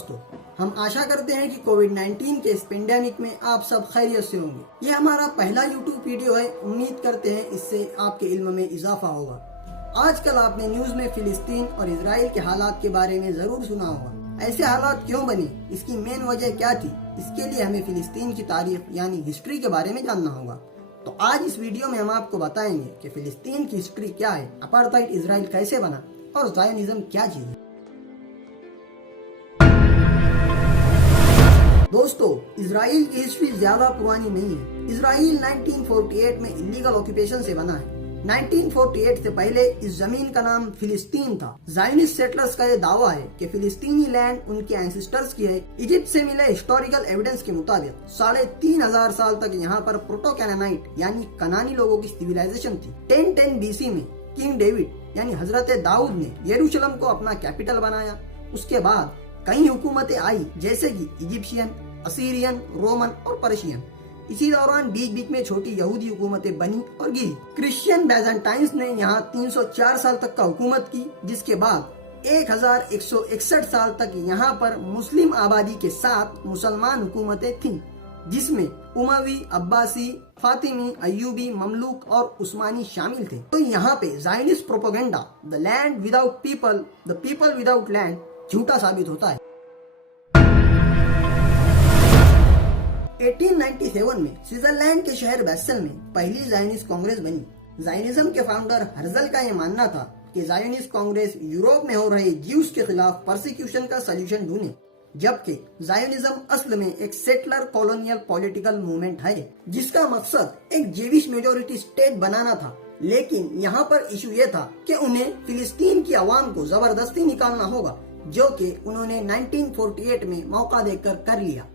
दोस्तों, हम आशा करते हैं कि कोविड-19 के इस पेंडेमिक में आप सब खैरियत से होंगे। ये हमारा पहला यूट्यूब वीडियो है। उम्मीद करते हैं इससे आपके इल्म में इजाफा होगा। आजकल आपने न्यूज में फिलिस्तीन और इजराइल के हालात के बारे में जरूर सुना होगा। ऐसे हालात क्यों बने, इसकी मेन वजह क्या थी, इसके लिए हमें फिलिस्तीन की तारीख यानी हिस्ट्री के बारे में जानना होगा। तो आज इस वीडियो में हम आपको बताएंगे कि फिलिस्तीन की हिस्ट्री क्या है, अपार्थाइड इजराइल कैसे बना और ज़ायोनिज्म क्या चीज है। दोस्तों, इजराइल की हिस्ट्री ज्यादा पुरानी नहीं है। इजराइल 1948 में इलीगल ऑक्यूपेशन से बना है। 1948 से पहले इस जमीन का नाम फिलिस्तीन था। ज़ायोनिस्ट सेटलर्स का यह दावा है कि फिलिस्तीनी लैंड उनके एंसेस्टर्स की है। इजिप्ट से मिले हिस्टोरिकल एविडेंस के मुताबिक 3,500 साल तक यहाँ पर प्रोटो कैनानाइट यानी कनानी लोगों की सिविलाइजेशन थी। 1010 BC में किंग डेविड यानी हजरत दाऊद ने यरूशलेम को अपना कैपिटल बनाया। उसके बाद कई हुकूमतें आई जैसे कि इजिप्शियन, असीरियन, रोमन और पर्शियन। इसी दौरान बीच बीच में छोटी यहूदी हुकूमतें बनी और गिरी। क्रिश्चियन बैजेंटाइंस ने यहाँ 304 साल तक का हुकूमत की, जिसके बाद 1161 साल तक यहाँ पर मुस्लिम आबादी के साथ मुसलमान हुकूमतें थीं, जिसमें उमवी, अब्बासी, फातिमी, अय्यूबी, ममलूक और उस्मानी शामिल थे। तो यहाँ पे Zionist propaganda the land without people, the people without land झूठा साबित होता है। 1897 में स्विट्जरलैंड के शहर बेसेल में पहली ज़ायोनिस्ट कांग्रेस बनी। ज़ायोनिज्म के फाउंडर हर्जल का यह मानना था कि ज़ायोनिस्ट कांग्रेस यूरोप में हो रहे ज्यूज के खिलाफ परसिक्यूशन का सलूशन ढूंढे, जबकि ज़ायोनिज्म असल में एक सेटलर कॉलोनियल पॉलिटिकल मूवमेंट है जिसका मकसद एक जेविश मेजोरिटी स्टेट बनाना था। लेकिन यहाँ पर इशू ये था कि उन्हें फिलिस्तीन की आवाम को जबरदस्ती निकालना होगा, जो कि उन्होंने 1948 में मौका देकर कर लिया।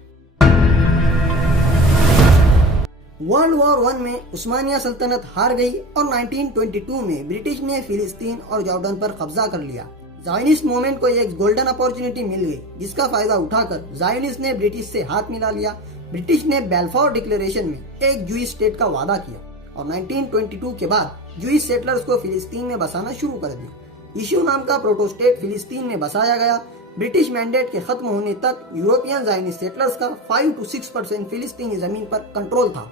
वर्ल्ड वॉर 1 में उस्मानिया सल्तनत हार गई और 1922 में ब्रिटिश ने फिलिस्तीन और जॉर्डन पर कब्जा कर लिया। ज़ायोनिस्ट मूवमेंट को एक गोल्डन अपॉर्चुनिटी मिल गई, जिसका फायदा उठाकर ज़ायोनिस्ट ने ब्रिटिश से हाथ मिला लिया। ब्रिटिश ने बेल्फोर डिक्लेरेशन में एक जूइश स्टेट का वादा किया और 1922 के बाद जूइश सेटलर्स को फिलिस्तीन में बसाना शुरू कर दिया। इशू नाम का प्रोटो स्टेट फिलिस्तीन में बसाया गया। ब्रिटिश मैंडेट के खत्म होने तक यूरोपियन ज़ायोनिस्ट सेटलर्स का 5 to 6% फिलिस्तीनी जमीन पर कंट्रोल था।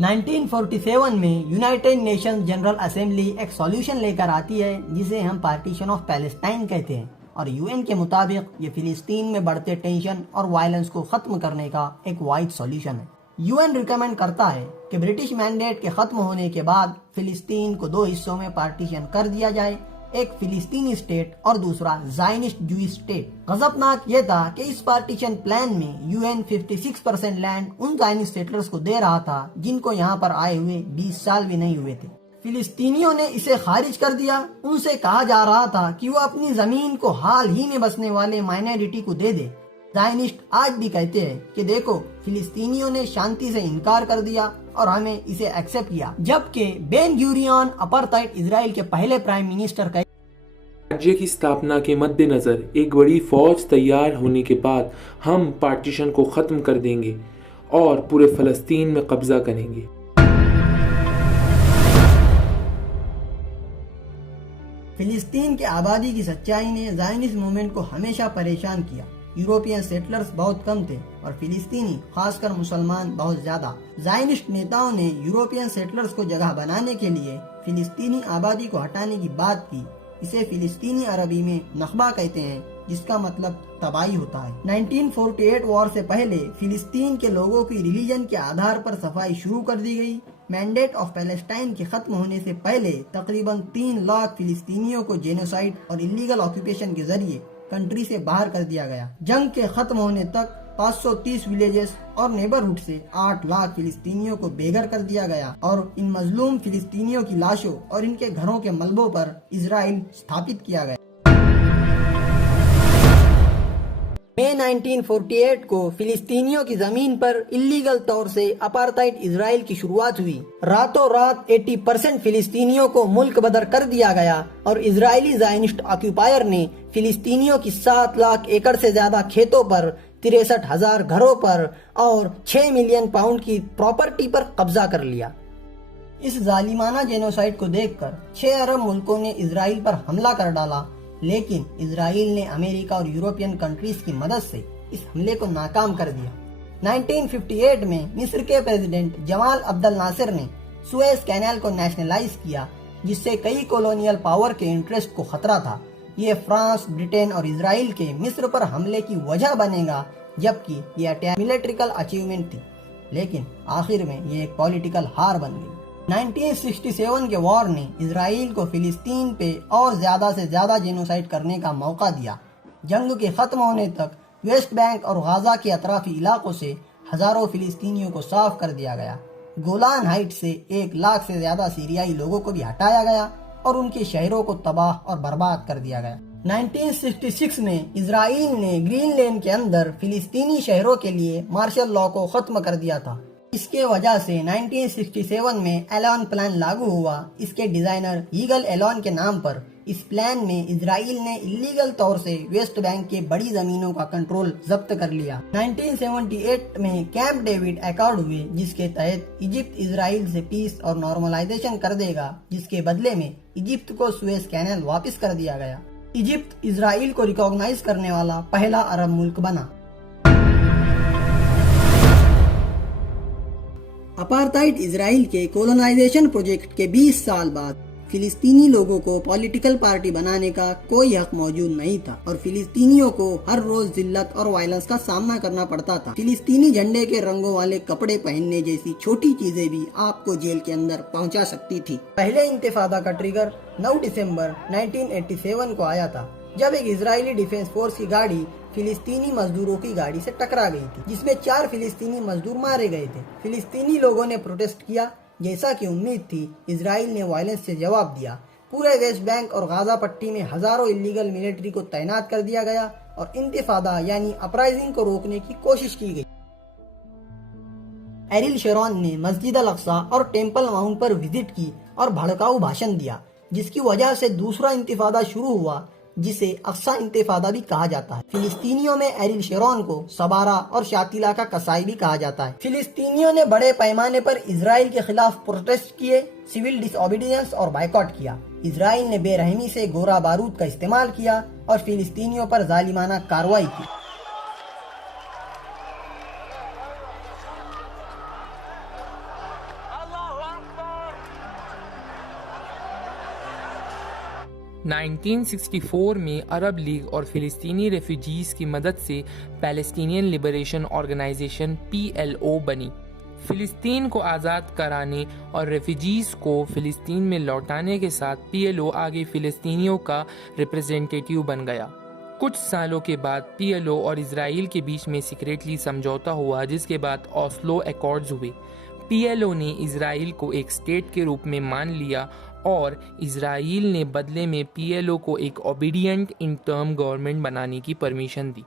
1947 में यूनाइटेड नेशंस जनरल असेंबली एक सॉल्यूशन लेकर आती है जिसे हम पार्टीशन ऑफ पैलेस्टाइन कहते हैं, और यूएन के मुताबिक ये फिलिस्तीन में बढ़ते टेंशन और वायलेंस को खत्म करने का एक वाइड सॉल्यूशन है। यूएन रिकमेंड करता है कि ब्रिटिश मैंडेट के खत्म होने के बाद फिलिस्तीन को 2 हिस्सों में पार्टीशन कर दिया जाए, एक फिलिस्तीनी स्टेट और दूसरा ज़ायोनिस्ट जूइश स्टेट। गजबनाक ये था कि इस पार्टीशन प्लान में यूएन 56% लैंड उन ज़ायोनिस्ट सेटलर्स को दे रहा था जिनको यहाँ पर आए हुए 20 साल भी नहीं हुए थे। फिलिस्तीनियों ने इसे खारिज कर दिया। उनसे कहा जा रहा था कि वो अपनी जमीन को हाल ही में बसने वाले माइनॉरिटी को दे दे। ज़ायोनिस्ट आज भी कहते हैं कि देखो, फिलिस्तीनियों ने शांति से इनकार कर दिया और हमें इसे एक्सेप्ट किया, जबकि बेन गुरियन अपार्थाइड इजराइल के पहले प्राइम मिनिस्टर का राज्य की स्थापना के मद्देनजर एक बड़ी फौज तैयार होने के बाद हम पार्टीशन को खत्म कर देंगे और पूरे फलस्तीन में कब्जा करेंगे। फिलिस्तीन के आबादी की सच्चाई ने ज़ायोनिस्ट मूवमेंट को हमेशा परेशान किया। यूरोपियन सेटलर्स बहुत कम थे और फिलिस्तीनी, खासकर मुसलमान, बहुत ज्यादा। ज़ायोनिस्ट नेताओं ने यूरोपियन सेटलर्स को जगह बनाने के लिए फिलिस्तीनी आबादी को हटाने की बात की। इसे फिलिस्तीनी अरबी में नखबा कहते हैं, जिसका मतलब तबाही होता है। 1948 वॉर से पहले फिलिस्तीन के लोगों की रिलीजन के आधार पर सफाई शुरू कर दी गई। मैंडेट ऑफ पैलेस्टाइन के खत्म होने से पहले तकरीबन 3 लाख फिलिस्तीनियों को जेनोसाइड और इलीगल ऑक्यूपेशन के जरिए कंट्री से बाहर कर दिया गया। जंग के खत्म होने तक 530 विलेजेस और नेबरहुड से 8 लाख फिलिस्तीनियों को बेघर कर दिया गया और इन मजलूम फिलिस्तीनियों की लाशों और इनके घरों के मलबों पर इजराइल स्थापित किया गया। मई 1948 को फिलिस्तीनियों की जमीन पर इलीगल तौर से अपार्थाइड इजराइल की शुरुआत हुई। रातों रात 80% फिलिस्तीनियों को मुल्क बदर कर दिया गया और इजरायली ज़ायोनिस्ट ऑक्यूपायर ने फिलिस्तीनियों की 7 लाख एकड़ से ज्यादा खेतों पर, 63,000 घरों पर और 6 मिलियन पाउंड की प्रॉपर्टी पर कब्जा कर लिया। इस जालिमाना जेनोसाइड को देखकर 6 अरब मुल्कों ने इजराइल पर हमला कर डाला, लेकिन इजराइल ने अमेरिका और यूरोपियन कंट्रीज की मदद से इस हमले को नाकाम कर दिया। 1958 में मिस्र के प्रेसिडेंट जमाल अब्दुल नासिर ने सुएज कैनाल को नेशनलाइज किया, जिससे कई कॉलोनियल पावर के इंटरेस्ट को खतरा था। ये फ्रांस, ब्रिटेन और इजराइल के मिस्र पर हमले की वजह बनेगा, जबकि यह अटैक मिलिट्रिकल अचीवमेंट थी, लेकिन आखिर में ये एक पॉलिटिकल हार बन गई। 1967 के वॉर ने इजराइल को फिलिस्तीन पे और ज्यादा से ज्यादा जेनोसाइड करने का मौका दिया। जंग के खत्म होने तक वेस्ट बैंक और गाजा के अतराफी इलाकों से हजारों फिलिस्तीनियों को साफ कर दिया गया। गोलान हाइट से 1 लाख से ज्यादा सीरियाई लोगों को भी हटाया गया और उनके शहरों को तबाह और बर्बाद कर दिया गया। 1966 में इजराइल ने ग्रीनलैंड के अंदर फिलिस्तीनी शहरों के लिए मार्शल लॉ को खत्म कर दिया था। इसके वजह से 1967 में एलॉन प्लान लागू हुआ। इसके डिजाइनर ईगल एलॉन के नाम पर इस प्लान में इजराइल ने इलीगल तौर से वेस्ट बैंक के बड़ी जमीनों का कंट्रोल जब्त कर लिया। 1978 में कैंप डेविड अकॉर्ड हुए, जिसके तहत इजिप्ट इजराइल से पीस और नॉर्मलाइजेशन कर देगा, जिसके बदले में इजिप्ट को सुएज कैनाल वापस कर दिया गया। इजिप्ट इजराइल को रिकॉग्नाइज करने वाला पहला अरब मुल्क बना। अपार्थाइड इजराइल के कोलोनाइजेशन प्रोजेक्ट के 20 साल बाद फिलिस्तीनी लोगों को पॉलिटिकल पार्टी बनाने का कोई हक मौजूद नहीं था और फिलिस्तीनियों को हर रोज जिल्लत और वायलेंस का सामना करना पड़ता था। फिलिस्तीनी झंडे के रंगों वाले कपड़े पहनने जैसी छोटी चीजें भी आपको जेल के अंदर पहुंचा सकती थी। पहले इंतिफादा का ट्रिगर 9 दिसंबर 1987 को आया था, जब एक इजरायली डिफेंस फोर्स की गाड़ी फिलिस्तीनी मजदूरों की गाड़ी से टकरा गई थी, जिसमें 4 फिलिस्तीनी मजदूर मारे गए थे। फिलिस्तीनी लोगों ने प्रोटेस्ट किया। जैसा कि उम्मीद थी, इजराइल ने वायलेंस से जवाब दिया। पूरे वेस्ट बैंक और गाजा पट्टी में हजारों इलीगल मिलिट्री को तैनात कर दिया गया और इंतिफादा यानी अपराइजिंग को रोकने की कोशिश की गई। एरिल शेरॉन ने मस्जिद अल अक्सा और टेम्पल माउंट पर विजिट की और भड़काऊ भाषण दिया, जिसकी वजह से दूसरा इंतिफादा शुरू हुआ, जिसे अक्सा इंतिफादा भी कहा जाता है। फिलिस्तीनियों में एरिल शेरॉन को सबारा और शातिला का कसाई भी कहा जाता है। फिलिस्तीनियों ने बड़े पैमाने पर इजराइल के खिलाफ प्रोटेस्ट किए, सिविल डिसओबीडियंस और बाइकॉट किया। इजराइल ने बेरहमी से गोरा बारूद का इस्तेमाल किया और फिलिस्तीनियों पर जालिमाना कार्रवाई की। – 1964 में अरब लीग और फिलिस्तीनी रेफ्यूजीज की मदद से पैलेस्टीनियन लिबरेशन ऑर्गेनाइजेशन PLO बनी। फिलिस्तीन को आज़ाद कराने और रेफ्यूजीज को फिलिस्तीन में लौटाने के साथ PLO आगे फिलिस्तीनियों का रिप्रेजेंटेटिव बन गया। कुछ सालों के बाद PLO और इजराइल के बीच में सीक्रेटली समझौता हुआ, जिसके बाद ऑस्लो एकॉर्ड्स हुए। PLO ने इजराइल को एक स्टेट के रूप में मान लिया और इजराइल ने बदले में PLO को एक ओबीडियंट इन टर्म गवर्नमेंट बनाने की परमिशन दी।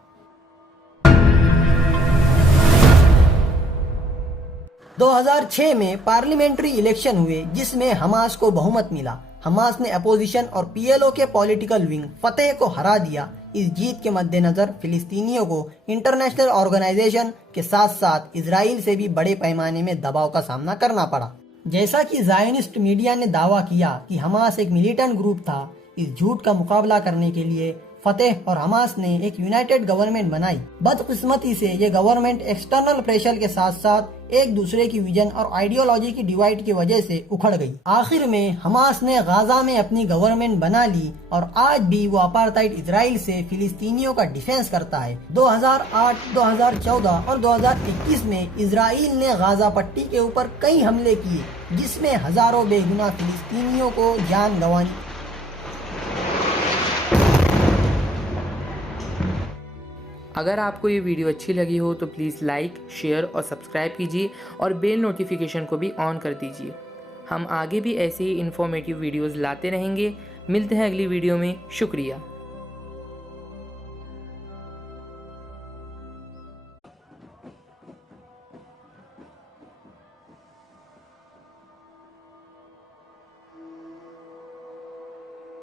2006 में पार्लियामेंट्री इलेक्शन हुए, जिसमें हमास को बहुमत मिला। हमास ने अपोजिशन और PLO के पॉलिटिकल विंग फतेह को हरा दिया। इस जीत के मद्देनजर फिलिस्तीनियों को इंटरनेशनल ऑर्गेनाइजेशन के साथ साथ इजराइल से भी बड़े पैमाने में दबाव का सामना करना पड़ा। जैसा कि ज़ायनिस्ट मीडिया ने दावा किया कि हमास एक मिलिटेंट ग्रुप था, इस झूठ का मुकाबला करने के लिए फतेह और हमास ने एक यूनाइटेड गवर्नमेंट बनाई। बदकिस्मती से ये गवर्नमेंट एक्सटर्नल प्रेशर के साथ साथ एक दूसरे की विजन और आइडियोलॉजी की डिवाइड की वजह से उखड़ गई। आखिर में हमास ने गाजा में अपनी गवर्नमेंट बना ली और आज भी वो अपार्थाइड इजराइल से फिलिस्तीनियों का डिफेंस करता है। 2008, 2014 और 2021 में इजराइल ने गाजा पट्टी के ऊपर कई हमले किए, जिसमें हजारों बेगुनाह फिलिस्तीनियों को जान गंवानी। अगर आपको ये वीडियो अच्छी लगी हो तो प्लीज़ लाइक, शेयर और सब्सक्राइब कीजिए और बेल नोटिफिकेशन को भी ऑन कर दीजिए। हम आगे भी ऐसे ही इन्फॉर्मेटिव वीडियोस लाते रहेंगे। मिलते हैं अगली वीडियो में। शुक्रिया।